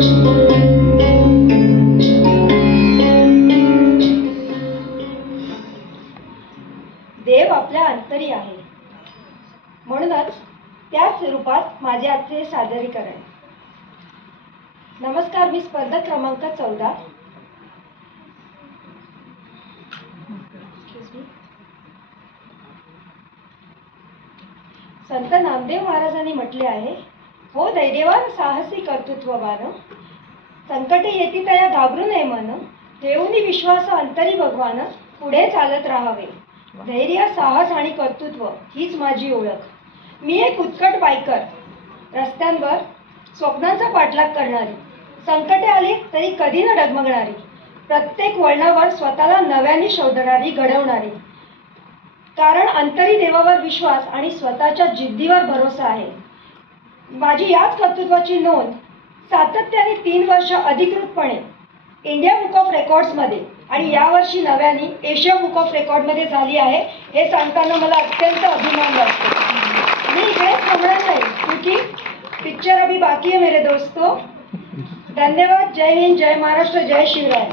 देव आपल्या अंतरी आहे, म्हणूनच त्याच रूपात माझे आजचे सादरीकरण. नमस्कार, मी स्पर्धक क्रमांक 14. संत नामदेव महाराजांनी म्हटले आहे, हो धैर्यवान साहसी कर्तृत्ववान, संकटे येती तया घाबरू नये मन, ठेवूनी विश्वास अंतरी भगवान, पुढे चालत राहावे. धैर्य, साहस आणि कर्तृत्व हीच माझी ओळख. मी एक उत्कट बायकर, रस्त्यांवर स्वप्नांचा पाठलाग करणारी, संकटे आली तरी कधी न डगमगणारी, प्रत्येक वळणावर स्वतःला नव्याने शोधणारी, घडवणारी. कारण अंतरी देवावर विश्वास आणि स्वतःच्या जिद्दीवर भरोसा आहे. माझी याच कर्तृत्वाची नोंद सातत्याने 3 वर्ष अधिकृतपणे इंडिया बुक ऑफ रेकॉर्ड्समध्ये आणि यावर्षी नव्याने एशिया बुक ऑफ रेकॉर्डमध्ये झाली आहे. हे सांगताना मला अत्यंत अभिमान वाटतो. मी इकडेच थांबणार नाही, क्योंकि पिक्चर अभी बाकी है मेरे दोस्तों. धन्यवाद. जय हिंद, जय महाराष्ट्र, जय शिवराय.